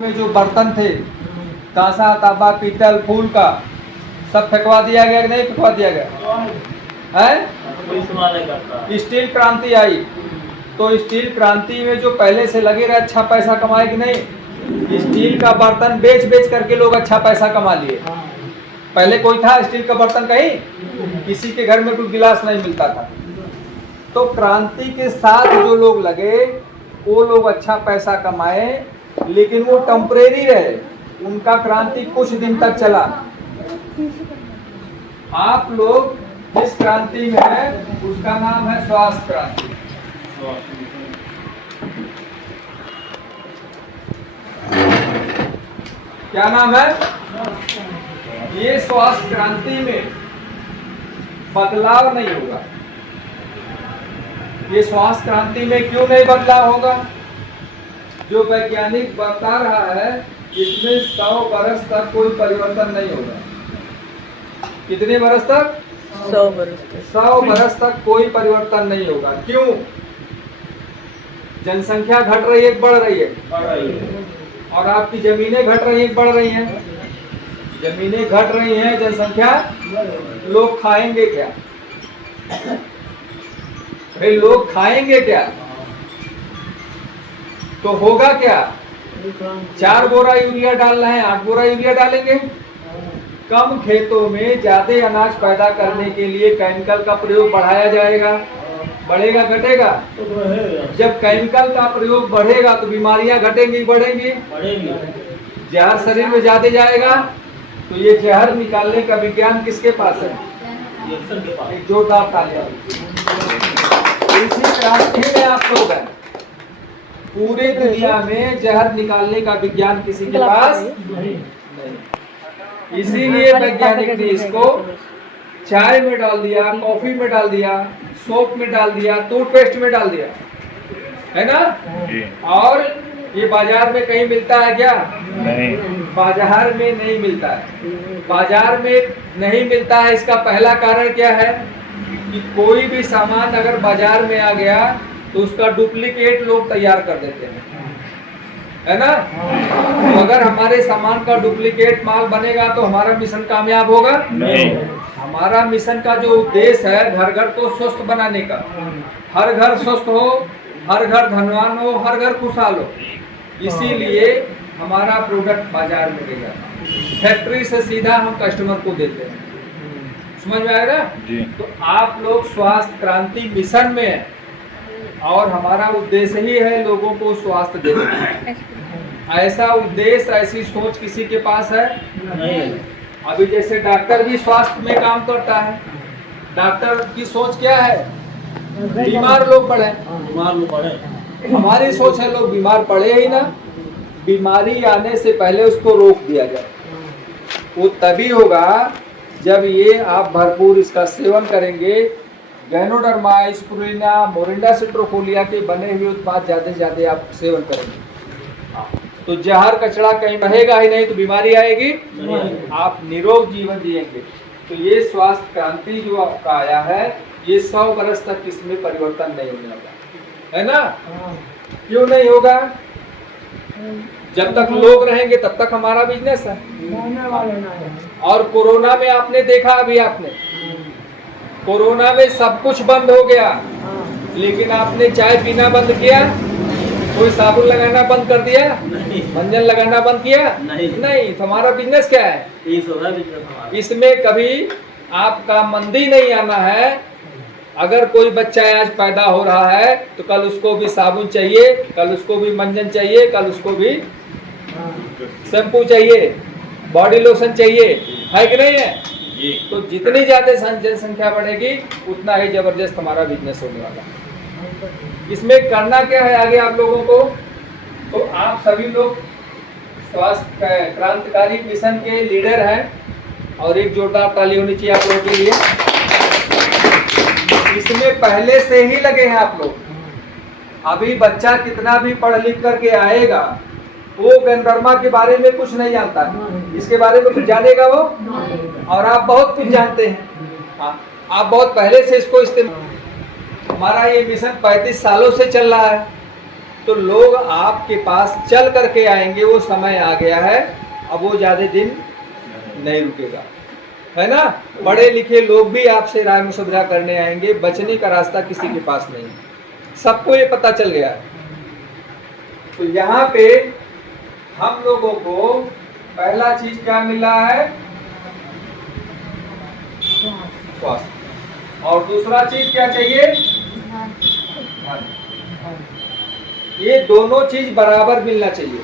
में जो बर्तन थे, कांसा, तांबा, पीतल, फूल का, सब फेंकवा दिया गया कि नहीं फेंकवा दिया गया है? स्टील क्रांति आई, तो स्टील क्रांति में जो पहले से लगे रहे अच्छा पैसा कमाए कि नहीं? स्टील का बर्तन बेच बेच करके लोग अच्छा पैसा कमा लिए। पहले कोई था स्टील का बर्तन कहीं? किसी के घर में कोई गिलास नहीं मिलता था। तो क्रांति के साथ जो लोग लगे वो लोग अच्छा पैसा कमाए, लेकिन वो टेम्परेरी रहे, उनका क्रांति कुछ दिन तक चला। आप लोग जिस क्रांति में है उसका नाम है स्वास्थ्य क्रांति। क्या नाम है? ये स्वास्थ्य क्रांति में बदलाव नहीं होगा। ये स्वास्थ्य क्रांति में क्यों नहीं बदलाव होगा? जो वैज्ञानिक बता रहा है इसमें 100 वर्ष तक कोई परिवर्तन नहीं होगा। कितने वर्ष तक? 100 वर्ष तक। 100 वर्ष तक कोई परिवर्तन नहीं होगा। क्यों? जनसंख्या घट रही है, बढ़ रही है? और आपकी जमीनें घट रही हैं, बढ़ रही हैं? जमीनें घट रही हैं, जनसंख्या, लोग खाएंगे क्या? भाई लोग खाएंगे क्या? तो होगा क्या? 4 बोरा यूरिया डालना है, 8 बोरा यूरिया डालेंगे। कम खेतों में ज्यादा अनाज पैदा करने के लिए केमिकल का प्रयोग बढ़ाया जाएगा। बढ़ेगा घटेगा? जब केमिकल का प्रयोग बढ़ेगा तो बीमारियां घटेंगी बढ़ेंगी? जहर शरीर में ज्यादा जाएगा तो ये जहर निकालने का विज्ञान किसके पास है? एक जोरदार तालियां। इसी क्रांति में आप लोग हैं। पूरे दुनिया में जहर निकालने का विज्ञान किसी के पास नहीं। इसीलिए वैज्ञानिक ने इसको चाय में डाल दिया, कॉफी में डाल दिया, सोप में डाल दिया, टूथपेस्ट में डाल दिया, है ना? और ये बाजार में कहीं मिलता है क्या? नहीं। बाजार में नहीं मिलता है। बाजार में नहीं मिलता है, इसका पहला कारण क्या है कि कोई भी सामान अगर बाजार में आ गया तो उसका डुप्लीकेट लोग तैयार कर देते हैं, है ना? तो अगर हमारे सामान का डुप्लीकेट माल बनेगा तो हमारा मिशन कामयाब होगा? नहीं। हमारा मिशन का जो उद्देश्य है घर घर को स्वस्थ बनाने का, हर घर स्वस्थ हो, हर घर धनवान हो, हर घर खुशहाल हो, इसीलिए हमारा प्रोडक्ट बाजार में ले जाता है। फैक्ट्री से सीधा हम कस्टमर को देते हैं। समझ में आएगा? तो आप लोग स्वास्थ्य क्रांति मिशन में है और हमारा उद्देश्य ही है लोगों को स्वास्थ्य देना। ऐसा उद्देश्य, ऐसी सोच किसी के पास है? नहीं। अभी जैसे डॉक्टर भी स्वास्थ्य में काम करता है, डॉक्टर की सोच क्या है? बीमार लोग पड़े। हमारी सोच है लोग बीमार पड़े ही ना, बीमारी आने से पहले उसको रोक दिया जाए। वो तभी होगा जब ये आप भरपूर इसका सेवन करेंगे। गैनोडर्मा, स्पुरुलिना, मोरिंडा सिट्रोफोलिया के बने हुए उत्पाद ज्यादा से ज्यादा आप सेवन करेंगे तो जहर कचरा कहीं रहेगा ही नहीं, तो बीमारी आएगी नहीं। आप निरोग जीवन जिएंगे। तो ये स्वास्थ्य क्रांति जो आपका आया है, ये 100 वर्ष तक इसमें परिवर्तन नहीं होने वाला है ना? क्यों नहीं होगा? जब तक लोग रहेंगे तब तक हमारा बिजनेस है। और कोरोना में आपने देखा, अभी आपने कोरोना में सब कुछ बंद हो गया, लेकिन आपने चाय पीना बंद किया? कोई साबुन लगाना बंद कर दिया? नहीं। मंजन लगाना बंद किया? नहीं। तो हमारा बिजनेस क्या है? इसमें कभी आपका मंदी नहीं आना है। अगर कोई बच्चा आज पैदा हो रहा है तो कल उसको भी साबुन चाहिए, कल उसको भी मंजन चाहिए, कल उसको भी शैम्पू चाहिए, बॉडी लोशन चाहिए, है कि नहीं है? तो जितनी ज्यादा जनसंख्या बढ़ेगी उतना ही जबरदस्त हमारा बिजनेस होने वाला है। इसमें करना क्या है आगे आप लोगों को? तो आप सभी लोग स्वास्थ्य क्रांतिकारी मिशन के लीडर हैं और एक जोरदार ताली होनी चाहिए आप लोगों के लिए। इसमें पहले से ही लगे हैं आप लोग। अभी बच्चा कितना भी पढ़ लिख करके आएगा वो गैनोडर्मा के बारे में कुछ नहीं जानता है। इसके बारे में कुछ जानेगा वो? और आप बहुत कुछ जानते हैं। आप बहुत पहले से इसको इस्तेमाल। हमारा ये मिशन 35 सालों से चल रहा है। तो तो लोग आपके पास चल करके आएंगे, वो समय आ गया है, अब वो ज्यादा दिन नहीं रुकेगा, है ना। पढ़े लिखे लोग भी आपसे राय मशवरा करने आएंगे, बचने का रास्ता किसी के पास नहीं, सबको ये पता चल गया है। तो यहाँ पे हम लोगों को पहला चीज क्या मिल रहा है? स्वास्थ्य। और दूसरा चीज क्या चाहिए? धन। ये दोनों चीज बराबर मिलना चाहिए।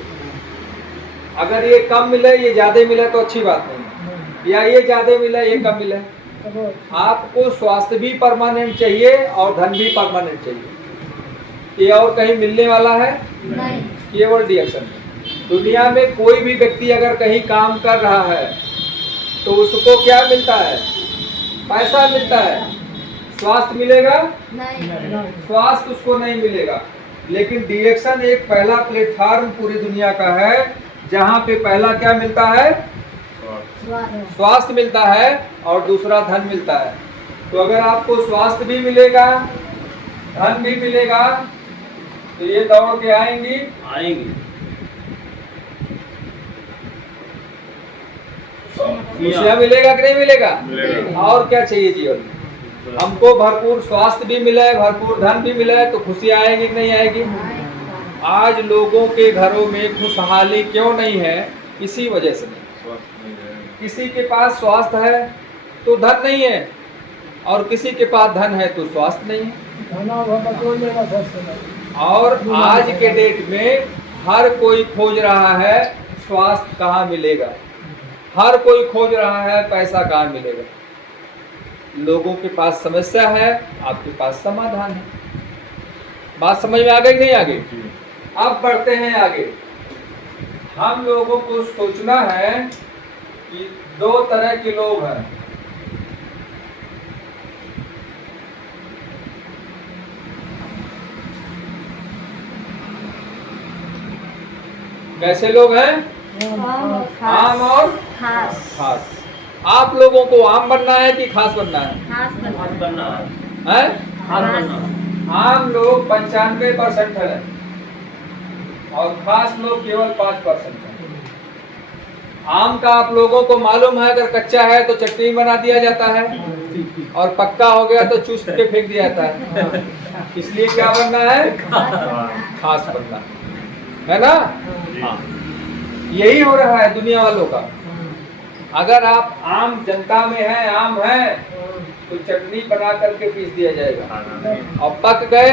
अगर ये कम मिले, ये ज्यादा मिले तो अच्छी बात नहीं, या ये ज्यादा मिले ये कम मिले। आपको स्वास्थ्य भी परमानेंट चाहिए और धन भी परमानेंट चाहिए। ये और कहीं मिलने वाला है नहीं, केवल डिएक्शन। दुनिया में कोई भी व्यक्ति अगर कहीं काम कर रहा है तो उसको क्या मिलता है? पैसा मिलता है। स्वास्थ्य मिलेगा नहीं, स्वास्थ्य उसको नहीं मिलेगा। लेकिन डिएक्शन एक पहला प्लेटफॉर्म पूरी दुनिया का है जहां पे पहला क्या मिलता है? स्वास्थ्य मिलता है और दूसरा धन मिलता है। तो अगर आपको स्वास्थ्य भी मिलेगा, धन भी मिलेगा, तो ये दौड़ के आएंगी। खुशियाँ मिलेगा कि नहीं मिलेगा? और क्या चाहिए जीवन? हमको भरपूर स्वास्थ्य भी मिले, भरपूर धन भी मिले, तो खुशी आएगी कि नहीं आएगी? आज लोगों के घरों में खुशहाली क्यों नहीं है? इसी वजह से नहीं। किसी के पास स्वास्थ्य है तो धन नहीं है, और किसी के पास धन है तो स्वास्थ्य नहीं है। और आज के डेट में हर कोई खोज रहा है स्वास्थ्य कहाँ मिलेगा, हर कोई खोज रहा है पैसा कहाँ मिलेगा। लोगों के पास समस्या है, आपके पास समाधान है। बात समझ में आ गई नहीं? आगे अब बढ़ते हैं आगे। हम लोगों को सोचना है कि दो तरह के लोग हैं। कैसे लोग हैं? आम और खास। आप लोगों को आम बनना है कि खास बनना है? खास बनना है। आम लोग 95% है और खास लोग केवल 5% है। आम का आप लोगों को मालूम है, अगर कच्चा है तो चटनी बना दिया जाता है, और पक्का हो गया तो चूस के फेंक दिया जाता है। इसलिए क्या बनना है? खास बनना है ना। हाँ, यही हो रहा है दुनिया वालों का। अगर आप आम जनता में है, आम है, तो चटनी बना करके पीस दिया जाएगा, और पक गए।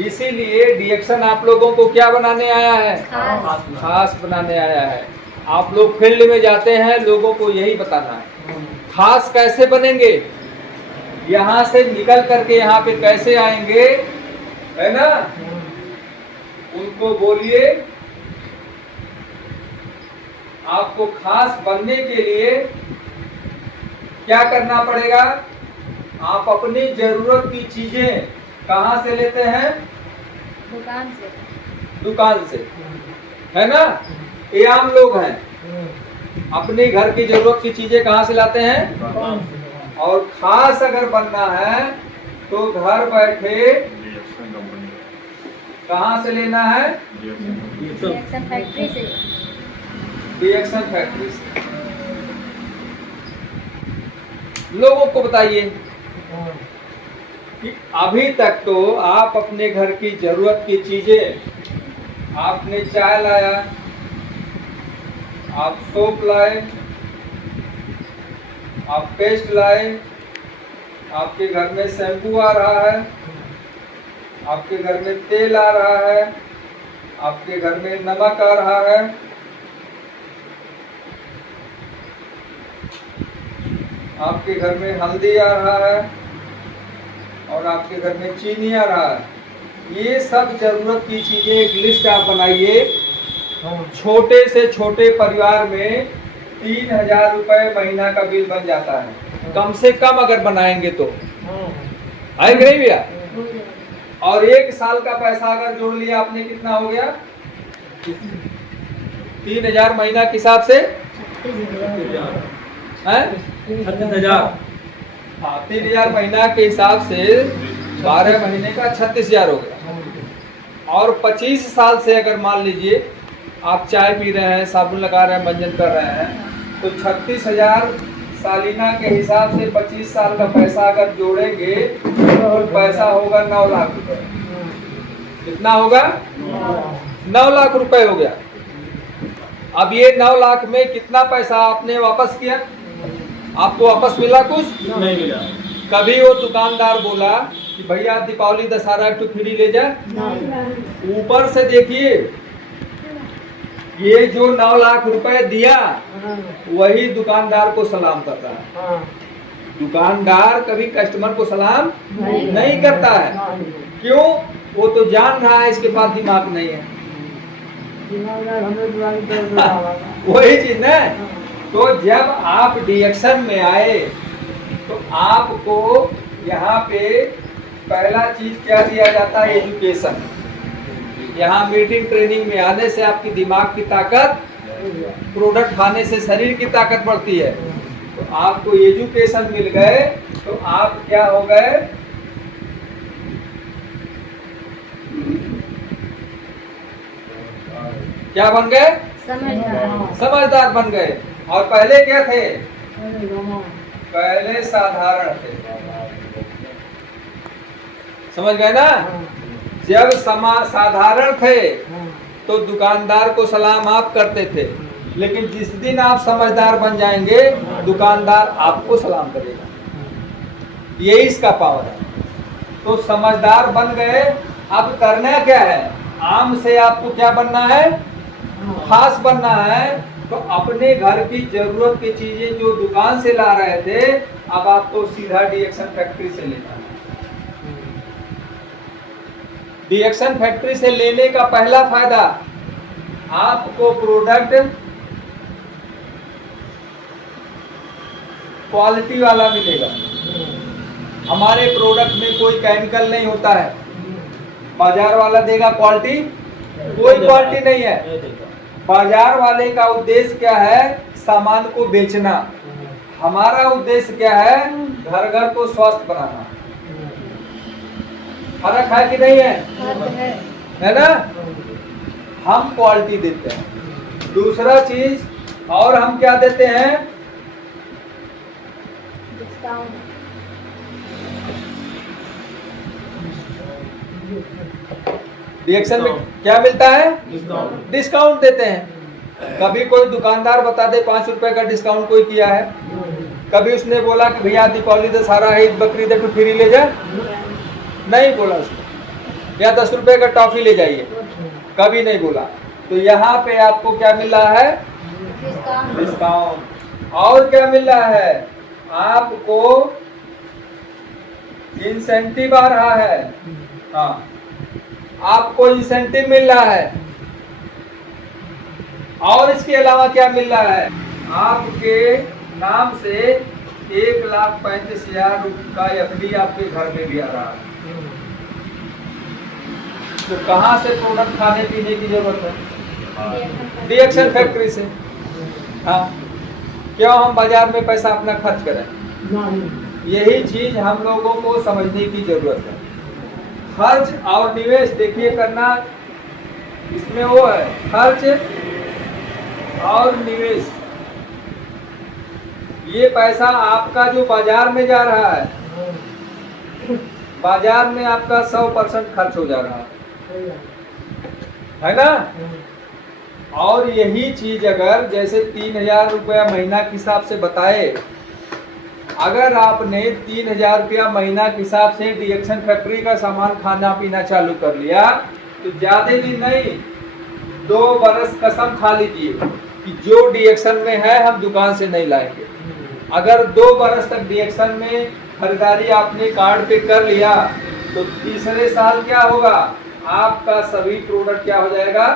इसीलिए डिएक्शन आप लोगों को क्या बनाने आया है? खास बनाने आया है। आप लोग फील्ड में जाते हैं, लोगों को यही बताना है खास कैसे बनेंगे, यहाँ से निकल करके यहाँ पे कैसे आएंगे, है ना। उनको बोलिए आपको खास बनने के लिए क्या करना पड़ेगा? आप अपनी जरूरत की चीजें कहाँ से लेते हैं? दुकान से, है ना। ये आम लोग हैं, अपने घर की जरूरत की चीजें कहाँ से लाते हैं? और खास अगर बनना है तो घर बैठे कहाँ से लेना है? डिएक्शन फैक्ट्री से। डिएक्शन फैक्ट्री से। लोगों को बताइए कि अभी तक तो आप अपने घर की जरूरत की चीजें, आपने चाय लाया, आप सोप लाए, आप पेस्ट लाए, आपके घर में शैम्पू आ रहा है, आपके घर में तेल आ रहा है, आपके घर में नमक आ रहा है, आपके घर में हल्दी आ रहा है, और आपके घर में चीनी आ रहा है। ये सब जरूरत की चीजें एक लिस्ट आप बनाइए। छोटे से छोटे परिवार में 3000 रुपए महीना का बिल बन जाता है, कम से कम अगर बनाएंगे तो। है कि नहीं भैया? और 1 साल का पैसा अगर जोड़ लिया आपने, कितना हो गया? 3000 महीना के हिसाब से 30,000। हाँ, 3000 महीना के हिसाब से 12 महीने का 36,000 हो गया। और 25 साल से अगर मान लीजिए आप चाय पी रहे हैं, साबुन लगा रहे हैं, मंजन कर रहे हैं, तो 36,000 सालीना के हिसाब से 25 साल का पैसा अगर जोड़ेंगे तो पैसा होगा 9 लाख रुपए। कितना होगा? 9 लाख रुपए हो गया। अब ये 9 लाख में कितना पैसा आपने वापस किया? आपको वापस मिला? कुछ नहीं मिला। कभी वो दुकानदार बोला कि भैया दीपावली दशहरा टू फ्री ले जा? ऊपर से देखिए, ये जो 9 लाख रुपए दिया वही दुकानदार को सलाम करता है। दुकानदार कभी कस्टमर को सलाम नहीं करता है। क्यों? वो तो जान रहा है इसके पास दिमाग नहीं है। वही चीज ना। तो जब आप डिएक्शन में आए तो आपको यहाँ पे पहला चीज क्या दिया जाता है? एजुकेशन। यहाँ मीटिंग ट्रेनिंग में आने से आपकी दिमाग की ताकत, प्रोडक्ट खाने से शरीर की ताकत बढ़ती है। तो आपको एजुकेशन मिल गए तो आप क्या हो गए? क्या बन गए? समझदार बन गए। और पहले क्या थे? पहले साधारण थे। समझ गए ना? जब साधारण थे तो दुकानदार को सलाम आप करते थे, लेकिन जिस दिन आप समझदार बन जाएंगे दुकानदार आपको सलाम करेगा। यही इसका पावर है। तो समझदार बन गए। अब करना क्या है? आम से आपको क्या बनना है? खास बनना है। तो अपने घर की जरूरत की चीजें जो दुकान से ला रहे थे, अब आपको सीधा डिएक्शन फैक्ट्री से लेना है। डिएक्शन फैक्ट्री से लेने का पहला फायदा, आपको प्रोडक्ट क्वालिटी वाला मिलेगा। हमारे प्रोडक्ट में कोई केमिकल नहीं होता है। बाजार वाला देगा क्वालिटी, कोई क्वालिटी नहीं है। बाजार वाले का उद्देश्य क्या है? सामान को बेचना। हमारा उद्देश्य क्या है? घर घर को स्वस्थ बनाना। फर्क है कि नहीं है? है ना? हम क्वालिटी देते हैं। दूसरा चीज और हम क्या देते हैं? डिएक्शन में क्या मिलता है? डिस्काउंट देते हैं। कभी कोई दुकानदार बता दे 5 रुपए का डिस्काउंट कोई किया है? कभी उसने बोला कि भैया दीपावली दशहरा ईद बकरीद तो फ्री ले जा? नहीं बोला उसने। या 10 रुपए का टॉफी ले जाइए, कभी नहीं बोला। तो यहाँ पे आपको क्या मिल रहा है? डिस्काउंट। और क्या मिल रहा है? आपको इंसेंटिव आ रहा है। हाँ, आपको इंसेंटिव मिल रहा है। और इसके अलावा क्या मिल रहा है? आपके नाम से 1,35,000 का एफडी आपके घर में भी आ रहा है। तो कहाँ से प्रोडक्ट खाने पीने की जरूरत है? डिएक्शन फैक्ट्री से। हाँ, क्यों हम बाजार में पैसा अपना खर्च करें? यही चीज हम लोगों को समझने की जरूरत है। खर्च और निवेश देखिए करना, इसमें वो है खर्च और निवेश। ये पैसा आपका जो बाजार में जा रहा है, बाजार में आपका 100% खर्च हो जा रहा है ना? और यही चीज अगर जैसे 3,000 रुपया महीना के हिसाब से बताए, अगर आपने 3,000 रुपया महीना के हिसाब से डिएक्शन फैक्ट्री का सामान खाना पीना चालू कर लिया, तो ज्यादा दिन नहीं 2 बरस कसम खा लीजिए कि जो डिएक्शन में है हम दुकान से नहीं लाएंगे। अगर 2 बरस तक डिएक्शन में खरीदारी आपने कार्ड पे कर लिया, तो तीसरे साल क्या होगा? आपका सभी प्रोडक्ट क्या हो जाएगा?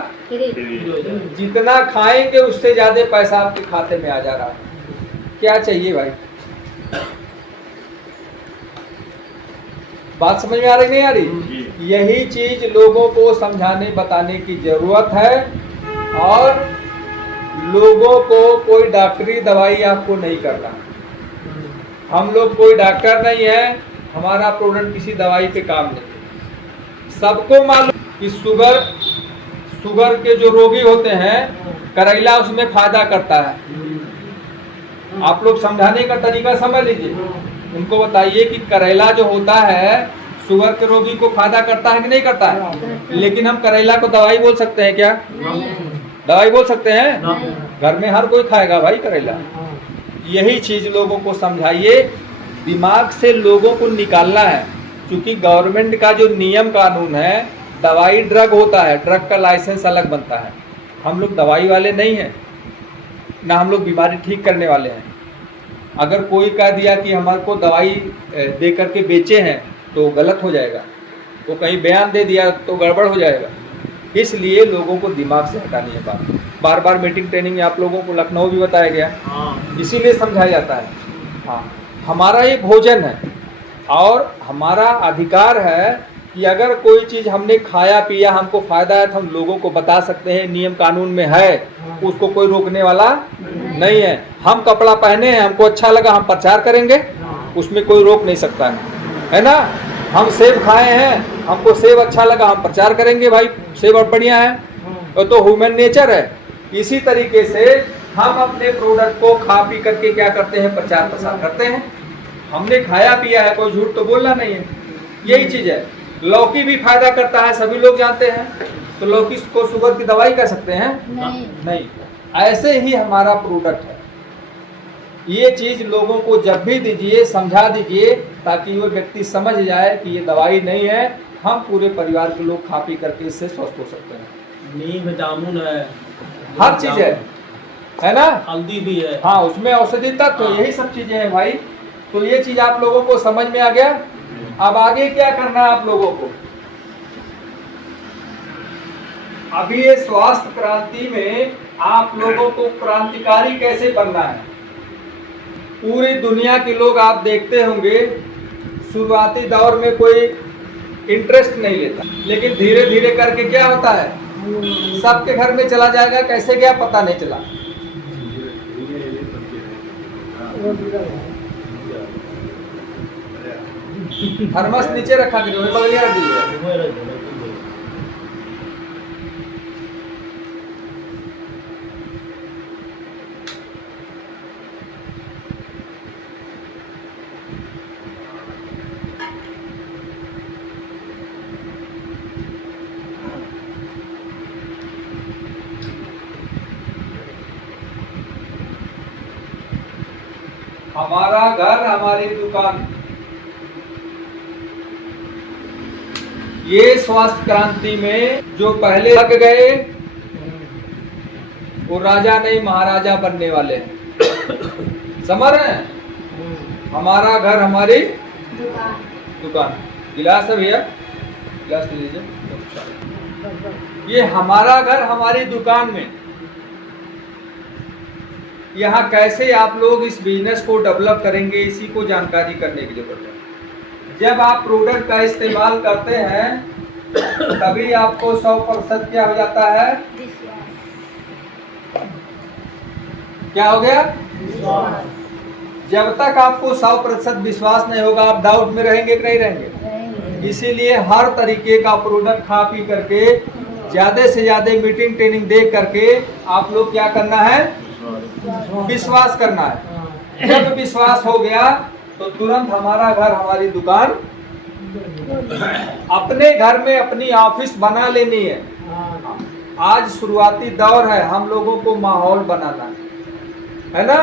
जितना खाएंगे उससे ज्यादा पैसा आपके खाते में आ जा रहा है। क्या चाहिए भाई? बात समझ में आ रही नहीं आ रही? यही चीज लोगों को समझाने बताने की जरूरत है। और लोगों को कोई डॉक्टरी दवाई आपको नहीं करना। हम लोग कोई डॉक्टर नहीं है हमारा प्रोडक्ट किसी दवाई पे काम नहीं। सबको मालूम कि शुगर के जो रोगी होते हैं करेला उसमें फायदा करता है। आप लोग समझाने का तरीका समझ लीजिए, उनको बताइए कि करेला जो होता है शुगर के रोगी को फायदा करता है कि नहीं करता है। लेकिन हम करेला को दवाई बोल सकते हैं क्या? दवाई बोल सकते हैं? घर में हर कोई खाएगा भाई करेला। यही चीज लोगों को समझाइए, दिमाग से लोगों को निकालना है। क्योंकि गवर्नमेंट का जो नियम कानून है, दवाई ड्रग होता है, ड्रग का लाइसेंस अलग बनता है। हम लोग दवाई वाले नहीं हैं, ना हम लोग बीमारी ठीक करने वाले हैं। अगर कोई कह दिया कि हमारे को दवाई दे करके बेचे हैं तो गलत हो जाएगा, तो कहीं बयान दे दिया तो गड़बड़ हो जाएगा। इसलिए लोगों को दिमाग से हटानी है बात। बार बार मीटिंग ट्रेनिंग में आप लोगों को लखनऊ भी बताया गया, इसीलिए समझाया जाता है। हाँ, हमारा ये भोजन है और हमारा अधिकार है कि अगर कोई चीज़ हमने खाया पिया हमको फ़ायदा है तो हम लोगों को बता सकते हैं, नियम कानून में है, उसको कोई रोकने वाला नहीं है। हम कपड़ा पहने हैं, हमको अच्छा लगा, हम प्रचार करेंगे, उसमें कोई रोक नहीं सकता है ना। हम सेब खाए हैं, हमको सेब अच्छा लगा, हम प्रचार करेंगे भाई सेब और बढ़िया है, तो ह्यूमन नेचर है। इसी तरीके से हम अपने प्रोडक्ट को खा पी करके क्या करते हैं, प्रचार प्रसार करते हैं। हमने खाया पिया है, कोई झूठ तो बोलना नहीं है। यही चीज़ है। लौकी भी फायदा करता है, सभी लोग जानते हैं, तो लौकी को शुगर की दवाई कह सकते हैं? नहीं। ऐसे ही हमारा प्रोडक्ट है। ये चीज लोगों को जब भी दीजिए समझा दीजिए, ताकि वो व्यक्ति समझ जाए कि ये दवाई नहीं है, हम पूरे परिवार के लोग खा पी करके इससे स्वस्थ हो सकते हैं। नीम जामुन है, हर चीज है ना, हल्दी भी है। हाँ, उसमें औषधि तत्व, यही सब चीजें हैं भाई। तो ये चीज आप लोगों को समझ में आ गया। अब आगे क्या करना है आप लोगों को? अभी ये स्वास्थ्य क्रांति में आप लोगों को क्रांतिकारी कैसे बनना है। पूरी दुनिया के लोग आप देखते होंगे, शुरुआती दौर में कोई इंटरेस्ट नहीं लेता, लेकिन धीरे धीरे करके क्या होता है, सबके घर में चला जाएगा। कैसे गया पता नहीं चला। थर्मस नीचे रखा करिए, बगलिया रख दीजिए। हमारा घर हमारी दुकान, ये स्वास्थ्य क्रांति में जो पहले लग गए वो राजा नहीं महाराजा बनने वाले हैं। समझ रहे हैं? हमारा घर हमारी दुकान। गिलास है भैया, गिलास लीजिए। ये हमारा घर हमारी दुकान में, यहाँ कैसे आप लोग इस बिजनेस को डेवलप करेंगे, इसी को जानकारी करने की जरूरत है। जब आप प्रोडक्ट का इस्तेमाल करते हैं तभी आपको 100% क्या हो जाता है, क्या हो गया? जब तक आपको 100% विश्वास नहीं होगा, आप डाउट में रहेंगे कि नहीं रहेंगे। इसीलिए हर तरीके का प्रोडक्ट खा पी करके ज्यादा से ज्यादा मीटिंग ट्रेनिंग दे करके आप लोग क्या करना है, विश्वास करना है। जब विश्वास हो गया तो तुरंत हमारा घर हमारी दुकान, अपने घर में अपनी ऑफिस बना लेनी है। आज शुरुआती दौर है, हम लोगों को माहौल बनाना है ना।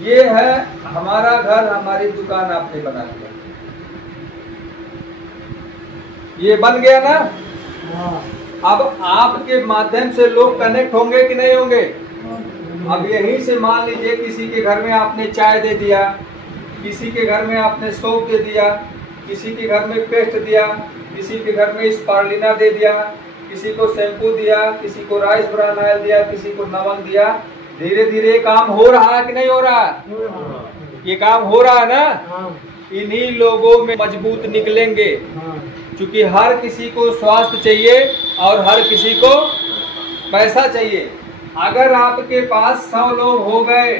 ये है हमारा घर हमारी दुकान, आपने बना लिया, ये बन गया ना। अब आपके माध्यम से लोग कनेक्ट होंगे कि नहीं होंगे? अब यहीं से मान लीजिए किसी के घर में आपने चाय दे दिया, किसी के घर में आपने सौंफ दे दिया, किसी के घर में पेस्ट दिया, किसी के घर में स्पारुलिना दे दिया, किसी को शैम्पू दिया, किसी को राइस ब्रान ऑयल दिया, किसी को नमक दिया। धीरे धीरे काम हो रहा है कि नहीं हो रहा? ये काम हो रहा है ना। इन्हीं लोगों में मजबूत निकलेंगे, क्योंकि हर किसी को स्वास्थ्य चाहिए और हर किसी को पैसा चाहिए। अगर आपके पास 100 लोग हो गए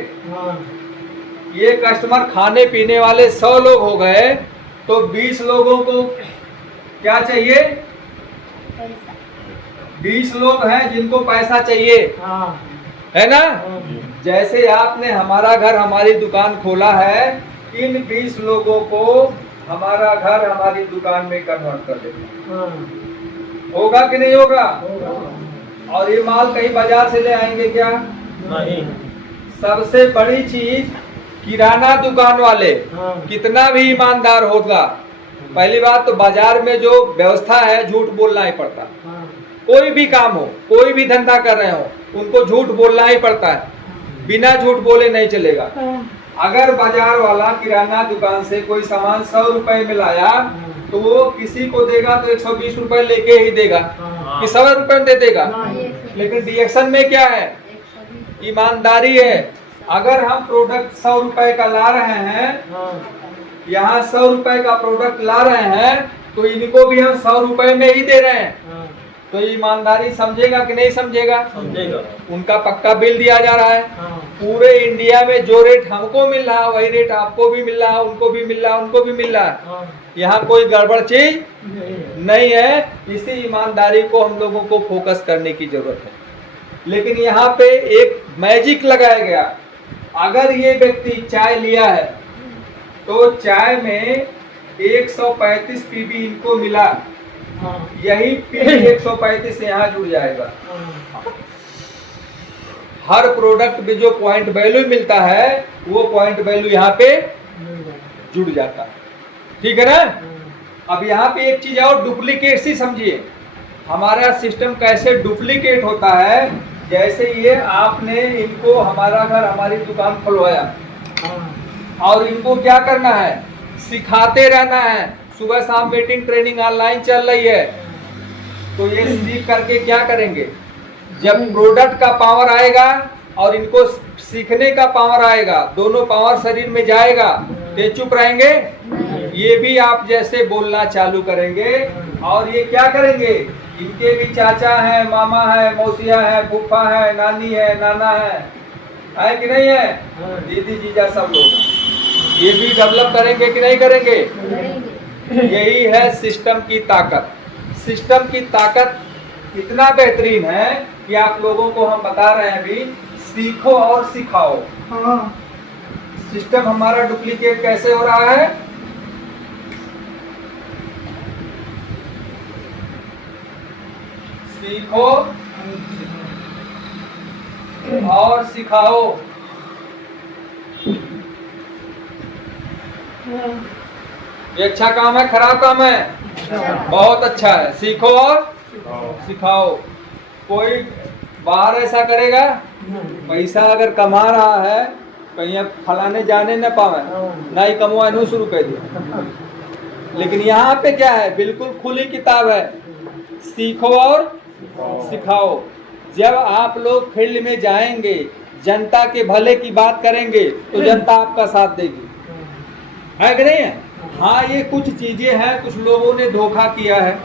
ये कस्टमर खाने पीने वाले 100 लोग हो गए, तो 20 लोगों को क्या चाहिए? पैसा 20 लोग हैं जिनको पैसा चाहिए, है ना? जैसे आपने हमारा घर हमारी दुकान खोला है, इन 20 लोगों को हमारा घर हमारी दुकान में कन्वर्ट कर देना, होगा कि नहीं होगा? और ये माल कहीं बाजार से ले आएंगे क्या? नहीं। सबसे बड़ी चीज, किराना दुकान वाले कितना भी ईमानदार होगा, पहली बात तो बाजार में जो व्यवस्था है झूठ बोलना ही पड़ता है। कोई भी काम हो, कोई भी धंधा कर रहे हो, उनको झूठ बोलना ही पड़ता है, बिना झूठ बोले नहीं चलेगा। अगर बाजार वाला किराना दुकान से कोई सामान 100 रुपए में लाया, तो वो किसी को देगा तो 120 रुपए लेके ही देगा, कि 100 रुपए में दे देगा। लेकिन रिएक्शन में क्या है? 120 ईमानदारी है। अगर हम प्रोडक्ट 100 रुपए का ला रहे हैं, यहाँ 100 रुपए का प्रोडक्ट ला रहे हैं, तो इनको भी हम 100 रुपए में ही दे रहे हैं, तो ईमानदारी समझेगा कि नहीं समझेगा? समझेगा। उनका पक्का बिल दिया जा रहा है। पूरे इंडिया में जो रेट हमको मिल रहा है वही रेट आपको भी मिल रहा है, उनको भी मिल रहा है, उनको भी मिल रहा है। यहाँ कोई गड़बड़ चीज नहीं है। इसी ईमानदारी को हम लोगों को फोकस करने की जरूरत है। लेकिन यहाँ पे एक मैजिक लगाया गया, अगर ये व्यक्ति चाय लिया है तो चाय में 135 पीबी इनको मिला, यही पीबी 135 यहाँ जुड़ जाएगा। हर प्रोडक्ट में जो पॉइंट वैल्यू मिलता है वो पॉइंट वैल्यू यहाँ पे जुड़ जाता है, ठीक है ना? अब यहाँ पे एक चीज और डुप्लीकेट सी समझिए, हमारा सिस्टम कैसे डुप्लीकेट होता है। जैसे ये आपने इनको हमारा घर हमारी दुकान खुलवाया, और इनको क्या करना है? सिखाते रहना है। सुबह शाम मीटिंग ट्रेनिंग ऑनलाइन चल रही है, तो ये सीख करके क्या करेंगे? जब प्रोडक्ट का पावर आएगा और इनको सीखने का पावर आएगा, दोनों पावर शरीर में जाएगा, तो चुप रहेंगे? ये भी आप जैसे बोलना चालू करेंगे, और ये क्या करेंगे? इनके भी चाचा है, मामा है, मौसिया है, फूफा है, नानी है, नाना है कि नहीं है? दीदी जीजा सब लोग, ये भी डेवलप करेंगे कि नहीं करेंगे? यही है सिस्टम की ताकत। सिस्टम की ताकत इतना बेहतरीन है कि आप लोगों को हम बता रहे हैं अभी, सीखो और सिखाओ। सिस्टम हमारा डुप्लीकेट कैसे हो रहा है? सीखो और सिखाओ। ये अच्छा काम है, खराब काम है? बहुत अच्छा है। सीखो और सिखाओ। कोई बाहर ऐसा करेगा, पैसा अगर कमा रहा है कहीं अब फलाने जाने न पावे, ना ही कमवाने शुरू कर दिया। लेकिन यहाँ पे क्या है? बिल्कुल खुली किताब है, सीखो और सिखाओ। जब आप लोग फील्ड में जाएंगे, जनता के भले की बात करेंगे, तो जनता आपका साथ देगी, है कि नहीं है? हाँ, ये कुछ चीजें हैं, कुछ लोगों ने धोखा किया है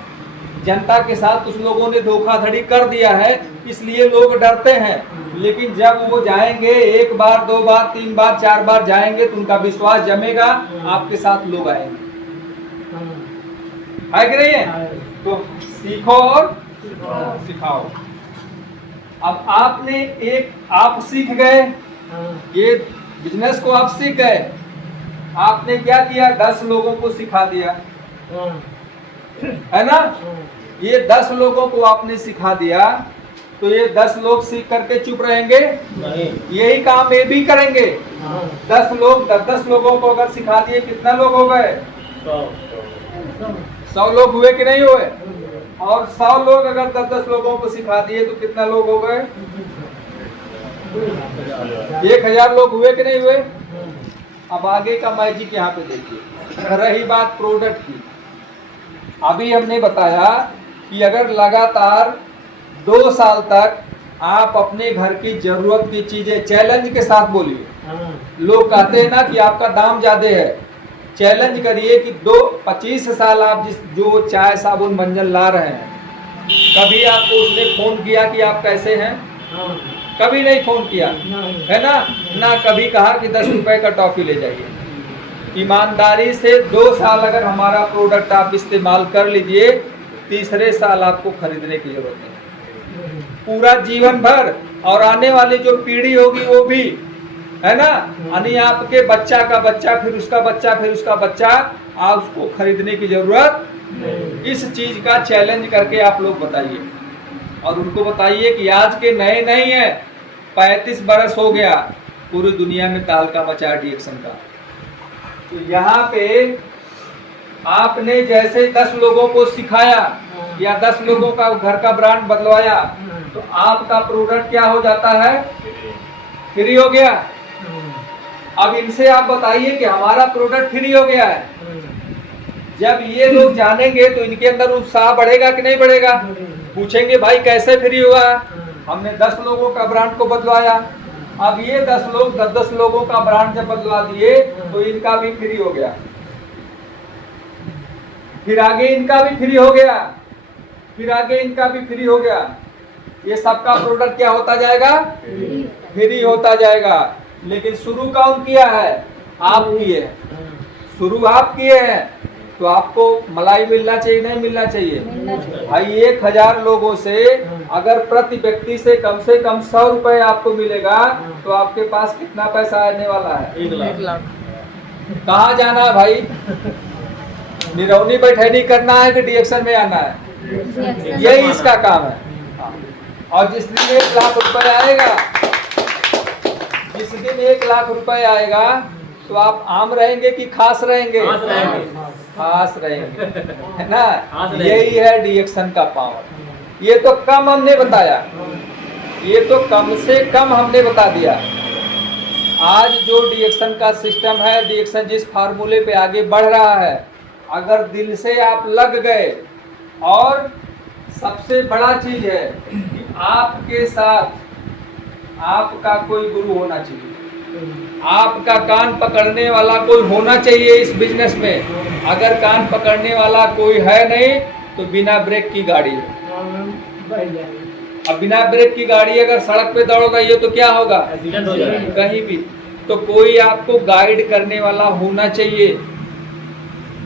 जनता के साथ, कुछ लोगों ने धोखाधड़ी कर दिया है, इसलिए लोग डरते हैं। लेकिन जब वो जाएंगे, 1 बार 2 बार 3 बार 4 बार जाएंगे, तो उनका विश्वास जमेगा, आपके साथ लोग आएंगे, है कि नहीं है? तो सीखो और सिखाओ। अब आपने आप सीख गए, ये बिजनेस को आप सीख गए, आपने क्या किया? 10 लोगों को सिखा दिया, है ना? ये 10 लोगों को आपने सिखा दिया, तो ये 10 लोग सीख करके चुप रहेंगे? नहीं। यही काम ये भी करेंगे। 10 लोग 10 लोगों को अगर सिखा दिए, कितना लोग हो गए? 100 लोग हुए कि नहीं हुए? और 100 लोग अगर 10 लोगों को सिखा दिए, तो कितना लोग हो गए? 1000 लोग हुए कि नहीं हुए? अब आगे का मैजिक यहाँ पे देखिए। रही बात प्रोडक्ट की, अभी हमने बताया कि अगर लगातार 2 साल तक आप अपने घर की जरूरत की चीजें चैलेंज के साथ बोलिए। लोग कहते हैं ना कि आपका दाम ज्यादा है, चैलेंज करिए कि 25 साल आप जो चाय साबुन मंजन ला रहे हैं, कभी आपको उसने फोन किया कि आप कैसे हैं? कभी नहीं फोन किया, है ना, ना कभी कहा कि 10 रुपए का टॉफी ले जाइए। ईमानदारी से 2 साल अगर हमारा प्रोडक्ट आप इस्तेमाल कर लीजिए, तीसरे साल आपको खरीदने की जरूरत नहीं, पूरा जीवन भर और आने वाली जो पीढ़ी होगी वो भी, है ना, यानी आपके बच्चा का बच्चा, फिर उसका बच्चा, फिर उसका बच्चा, आप उसको खरीदने की जरूरत नहीं। इस चीज का चैलेंज करके आप लोग बताइए और उनको बताइए कि आज के नए नहीं है, 35 बरस हो गया, पूरी दुनिया में तहलका मचा डीएक्शन का। तो यहाँ पे आपने जैसे 10 लोगों को सिखाया या 10 लोगों का घर का ब्रांड बदलवाया, तो आपका प्रोडक्ट क्या हो जाता है, फ्री हो गया। अब इनसे आप बताइए कि हमारा प्रोडक्ट फ्री हो गया है। जब ये लोग जानेंगे तो इनके अंदर उत्साह बढ़ेगा कि नहीं बढ़ेगा? पूछेंगे भाई कैसे फ्री हुआ? हमने 10 लोगों का ब्रांड को बदलवाया। अब ये 10 लोग 10 लोगों का ब्रांड जब बदलवा दिए तो इनका भी फ्री हो गया, फिर आगे इनका भी फ्री हो गया, फिर आगे इनका भी फ्री हो गया। ये सबका प्रोडक्ट क्या होता जाएगा? फ्री होता जाएगा। लेकिन शुरू कौन किया है? आप किए हैं। शुरू आप किए हैं तो आपको मलाई मिलना चाहिए, नहीं मिलना चाहिए? भाई 1000 लोगों से अगर प्रति व्यक्ति से कम 100 रुपए आपको मिलेगा तो आपके पास कितना पैसा आने वाला है? 1 लाख। कहाँ जाना है भाई? निरौनी बैठैनी करना है कि डीएक्शन में आना है? यही इसका काम है। और जिस दिन 1 लाख रुपए आएगा, जिस दिन 1 लाख रुपए आएगा तो आप आम रहेंगे कि खास रहेंगे? खास रहेंगे, है ना। यही है डीएक्शन का पावर। ये तो कम हमने बताया, ये तो कम से कम हमने बता दिया। आज जो डीएक्शन का सिस्टम है, डीएक्शन जिस फार्मूले पे आगे बढ़ रहा है, अगर दिल से आप लग गए, और सबसे बड़ा चीज है कि आपके साथ आपका कोई गुरु होना चाहिए, आपका कान पकड़ने वाला कोई होना चाहिए इस बिजनेस में। अगर कान पकड़ने वाला कोई है नहीं तो बिना ब्रेक की गाड़ी है। अब बिना ब्रेक की गाड़ी अगर सड़क पे दौड़ रही है तो क्या होगा? एक्सीडेंट हो जाएगा कहीं भी। तो कोई आपको गाइड करने वाला होना चाहिए।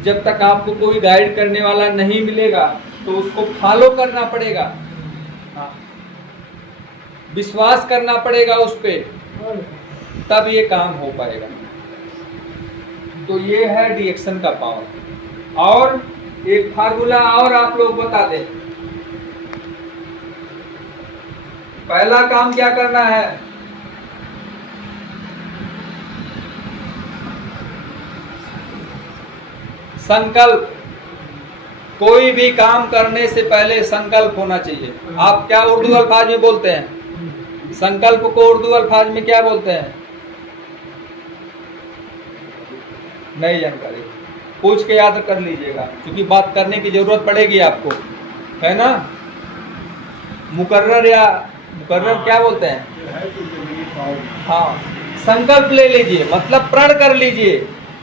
जब तक आपको कोई गाइड करने वाला नहीं मिलेगा तो उसको फॉलो करना पड़ेगा, विश्वास करना पड़ेगा उस पे, तब ये काम हो पाएगा। तो ये है डीएक्शन का पावर। और एक फार्मूला और आप लोग बता दें। पहला काम क्या करना है? संकल्प। कोई भी काम करने से पहले संकल्प होना चाहिए। आप क्या उर्दू अल्फाज में बोलते हैं? संकल्प को उर्दू अल्फाज में क्या बोलते हैं? नहीं जानकारी, पूछ के याद कर लीजिएगा, क्योंकि बात करने की जरूरत पड़ेगी आपको, है ना। मुकर्रर या मुकर्रर क्या बोलते हैं? हाँ, संकल्प ले लीजिए, मतलब प्रण कर लीजिए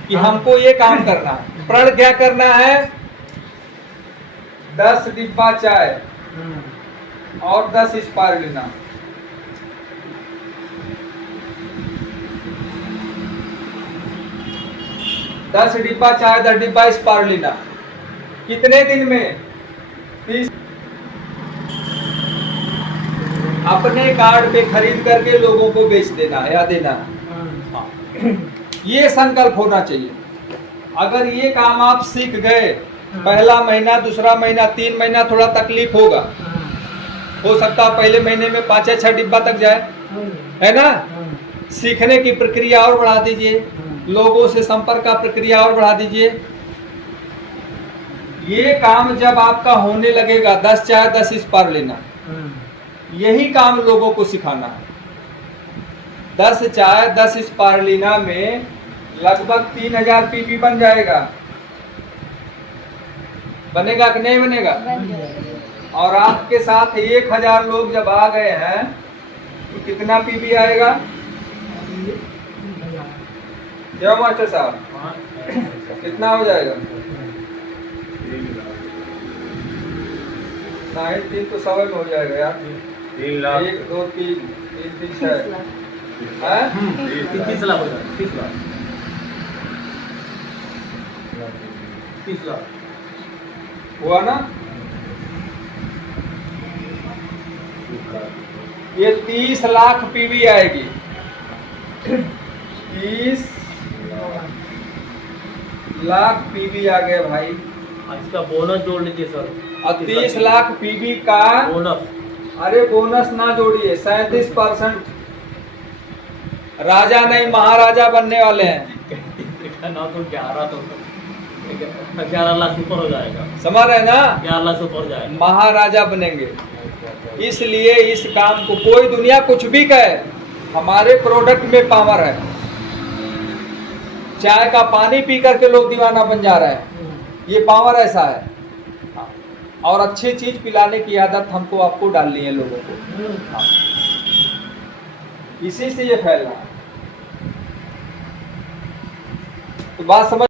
कि हमको ये काम करना है। प्रण क्या करना है? 10 डिब्बा चाय और 10 स्पारुलिना। दस डिब्बा चाय, 10 डिब्बा स्पारुलिना। कितने दिन में? 30। अपने कार्ड पे खरीद करके लोगों को बेच देना है या देना है। ये संकल्प होना चाहिए। अगर ये काम आप सीख गए, पहला महीना, दूसरा महीना, 3 महीना थोड़ा तकलीफ होगा, हो सकता है पहले महीने में 5 या 6 डिब्बा तक जाए, है ना। सीखने की प्रक्रिया और बढ़ा दीजिए, लोगों से संपर्क का प्रक्रिया और बढ़ा दीजिए। ये काम जब आपका होने लगेगा, 10 चाय 10 स्पारुलिना, यही काम लोगों को सिखाना है। 10 चाय 10 स्पारुलिना में लगभग 3000 पीपी बन जाएगा। बनेगा कि नहीं बनेगा? और आपके साथ 1000 लोग जब आ गए हैं तो कितना पीपी आएगा? क्या मास्टर साहब, कितना हो जाएगा? नहीं, 3 तो 100 में हो जाएगा यार। 3 लाख 1 2 3 3 3 6 30 लाख हैं 30 लाख होता है, 30 लाख 30 लाख हुआ ना। ये 30 लाख पीवी आएगी। 30 लाख पीवी आ गए भाई। इसका बोनस जोड़ लीजिए सर। और 30 लाख पीवी का बोनस अरे बोनस ना जोड़िए, 37%। राजा नहीं महाराजा बनने वाले हैं, ना तो 11 लाख ऊपर हो जाएगा, समझ रहे ना। 11 लाख से ऊपर जाएगा। महाराजा बनेंगे। इसलिए इस काम को कोई दुनिया कुछ भी कहे, हमारे प्रोडक्ट में पावर है। चाय का पानी पी करके लोग दीवाना बन जा रहे हैं, ये पावर ऐसा है। और अच्छी चीज पिलाने की आदत हमको आपको डालनी है लोगों को, इसी से ये फैल रहा है। तो बात समझ